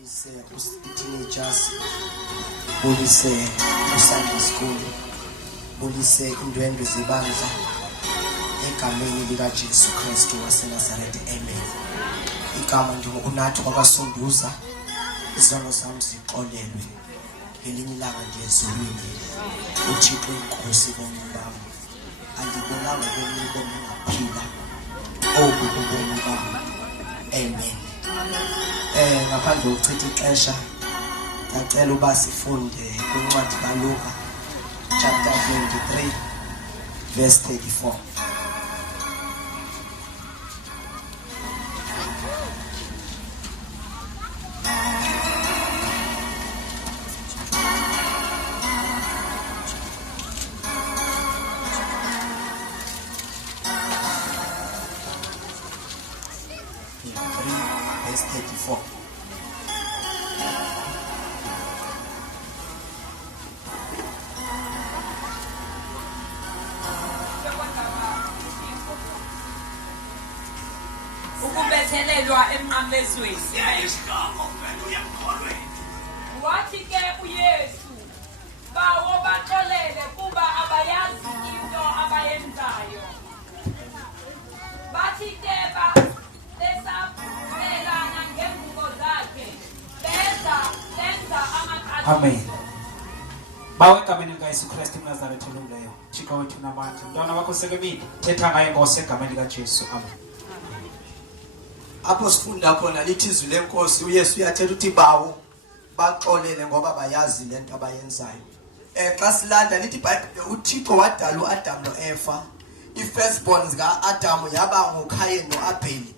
bulise teenagers, bulise Sunday school, bulise indwendwe zibandla egameni lika Jesu Kristu waseNazaretha. Amen. Igama nje unathi kwabasunduza izono zami zixolelwe ngelinye ilanga nje ezulwini. uThixo inkosi bomi bami andibonanga bomi bomi ngaphila obubomi bami. Amen. Ngaphandle kokuchitha ixesha ngicela uba sifunde kwincwadi kaLuka chapter 23 verse 34. Verse 34. Ukubethelelwa emnqamlezweni. Wathi ke uYesu, bawo baxolele kuba abayazi into abayenzayo. Bathi ke besabelana ngengubo zakhe, benza amaqhaza. Amen. Bawe egameni likaYesu Kristu eNazaretha olungileyo, Thixo wethu namandla, mntwana wakho sekemini, thetha ngaye Nkosi egameni likaJesu. Amen. Apho sifunda khona lithi izwi lenkosi uYesu uyathetha uthi bawo baxolele ngoba bayazi lento abayenzayo. Xa silanda lithi iBhayibhile uThixo wadala uAdam noEva. I-firstborn zika Adam yaba nguKhayini noAbheli.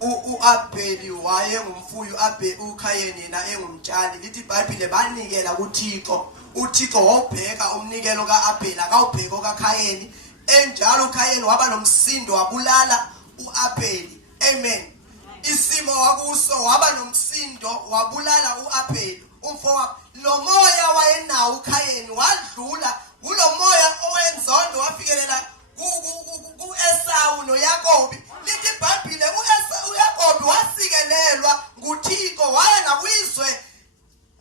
uAbheli wayengumfuyi, uKhayini yena engumtshali. Lithi iBhayibhile banikela kuThixo. uThixo wawubheka umnikelo kaAbheli akawubheka kaKhayini. Enjalo uKhayini waba nomsindo wabulala uAbheli. Amen. Isimo wakuso waba nomsindo wabulala uAbheli umfowabo. Lo moya wayenawo uKhayini wadlula kulo moya owenzondo wafikelela ku-Esawu noYakobi. Lithi iBhayibhile uYakobi wasikelelwa nguThixo waya nakwizwe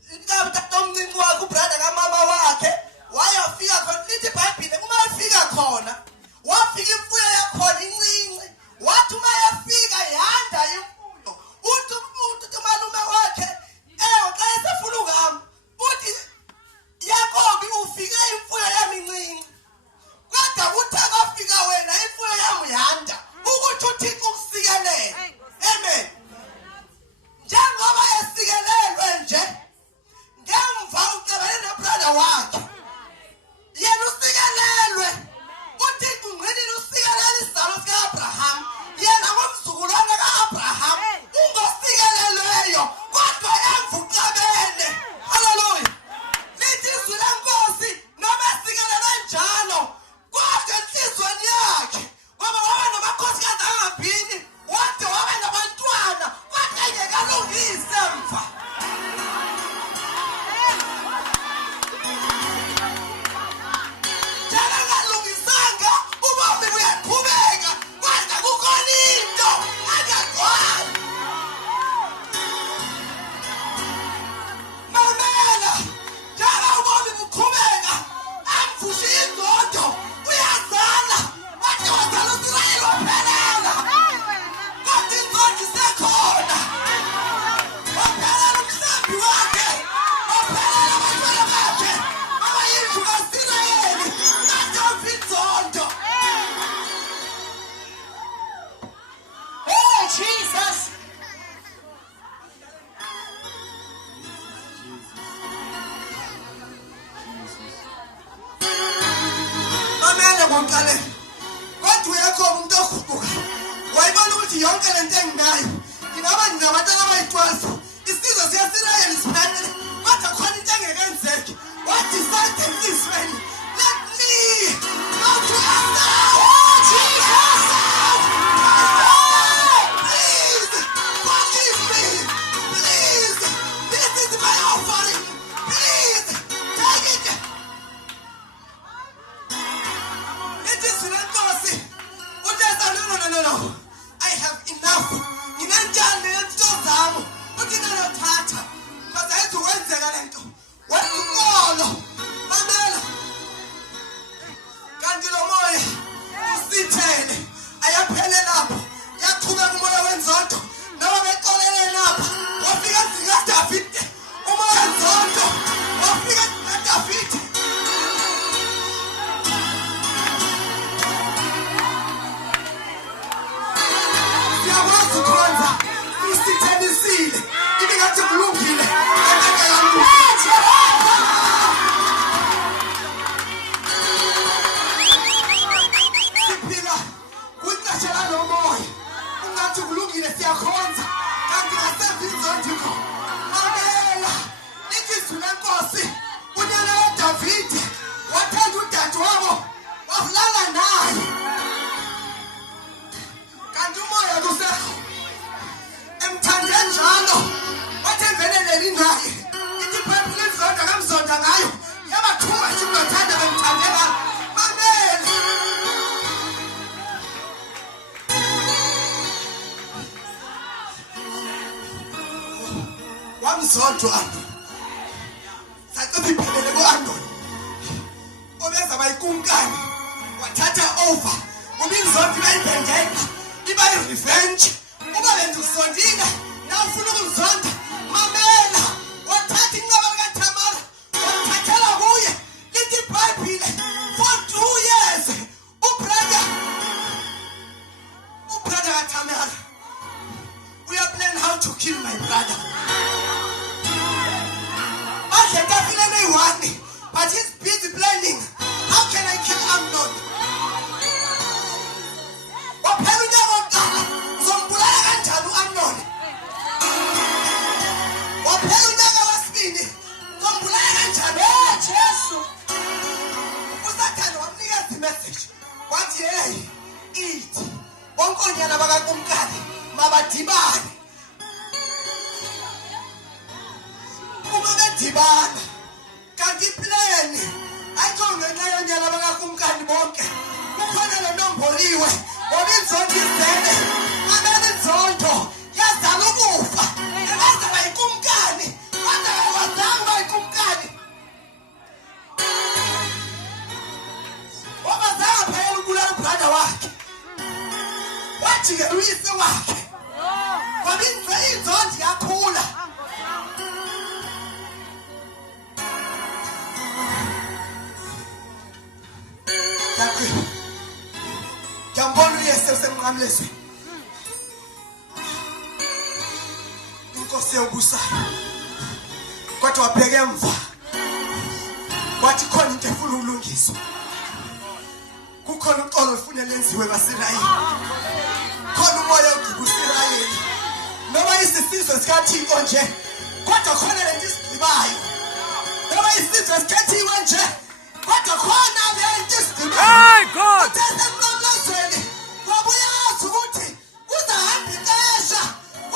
likatomncinci wakhe ubrother kamama wakhe wayafika khona. Lithi iBhayibhile uma efika khona wafika imfuyo yakhona incinci. Wathi uma yafika yanda imfuyo. Uthi umalume wakhe xa esefuna ukuhamba uthi Yakobi ufike imfuyo yami incinci, kodwa kuthi akafika wena imfuyo yami yanda. Ukuthi uThixo ukusikelele. Amen. Njengoba esikelelwe nje ngemva ucabane nobrother wakhe yena usikelelwe. uThixo ungqinile usikelela isizalo sika-Abraham. Yena ngomzukulwane ka-Abraham ungosikelelweyo kodwa emva ucabene. Hallelujah. Lithi izwi lenkosi noma esikelelwe njalo kodwa enhlizweni yakhe ngoba waba namakhosikazi angabhini wade waba nabantwana kodwa engeke alungise emva. Njalo engalungisanga ubomi buyaqhubeka kodwa kukhona into angagcwali. Mamela, njalo ubomi buqhubeka amvushe indodo uyazala wade wazala uSirayeli waphelela. Kodwa indoda isekhona. Waphelela umhlambi wakhe, waphelela abantwana bakhe abayindlu kaSirayeli ngatomva inzondo. Hey Jesus. Mamela ngoqale kodwa uYakobi umuntu okhuphuka wayibona ukuthi yonke lento enginayo ingaba nginabatana abayi-12 isizwe sikaSirayeli siphelele kodwa khona into engekenzeki. Wadicide enhlizweni, let me go to Esau. Please forgive me. Please, this is my offering. Please take it. It is lenkosi. Uthi no. I have enough. Nginanjani lento zami. Uthi lento wethunkolo mamela kanti lo moya usithele ayaphele lapho yaqhubeka umoya wenzondo noma beqolele lapha wafika zikaDavide umoya wenzondo wafika zikaDavide siyakwazi ukwenza isithelisile ibingathi kulungile siphila kwixesha lalo moya ungathi kulungile siyakhonza kanti ngasezizondiko mamela ilizwi lenkosi unyana kaDavide wathanda udadewabo wafulala naye kanti umoya kusekho emthande njalo wathi enveneleli naye ithi iBhayibhile lizonda kamzonda ngayo yabathuma nje unothanda bemthande ngayo mamela wamzonda u-Andoni sacipha iphelele ku-Andoni obeza bayikumkani wathatha over ngoba inzondo ibayibhengeka iba yi-revenge uba benza ukusondile na ufuna ukuzonda mamela wathatha inqaba likaThamara wathathela kuye lithi iBhayibhile for 2 years ubrother kaThamara we are planning how to kill my brother badle etafileni eyi-1 but he's busy planning how can I kill Amnon waphela unyaka wokuqala uzombulala kanjani u-Amnon waphela unyaka wesibili uzombulala kanjani Jesu uSathane wamnikeza imessage wathi hey ithi bonke onyana bakakumkani mabadibane uma bedibana kanti iplani ayikho ngenxa yonyana bakakumkani bonke kukhona le nomboliwe ngoba inzondo izele amele inzondo yazala ukufa ebaze bayikumkani baze bakwazanga bayikumkani wabazanga phela ubulala ubrother wakhe wajikela uyise wakhe ngoba inzondo yakhula ngiyambona uyese usemnqamlezweni inkosi yobusayo kodwa wabheka emva wathi khona into efuna ukulungiswa kukhona uxolo ufuna lenziwe baSirayeli khona umoya ogqiba uSirayeli noma isisizwe sikaThixo nje kodwa khona lento isigqibayo noma isizwe sikhethiwe nje kodwa khona lento isigqibayo Hey God! usemnqamlezweni ngoba uyazi ukuthi uzahamba ixesha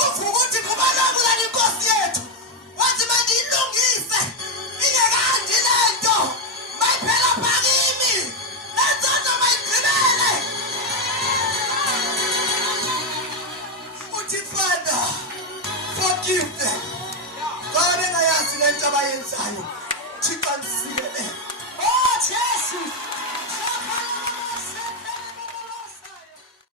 uvuka ukuthi kubalabulala inkosi yethu wathi mandiyilungise ingekandi lento mayiphela phakimi lenzondo mayigqibele uthi Father forgive them ngoba bengayazi lento abayenzayo Thixo andisikelele oh Jesu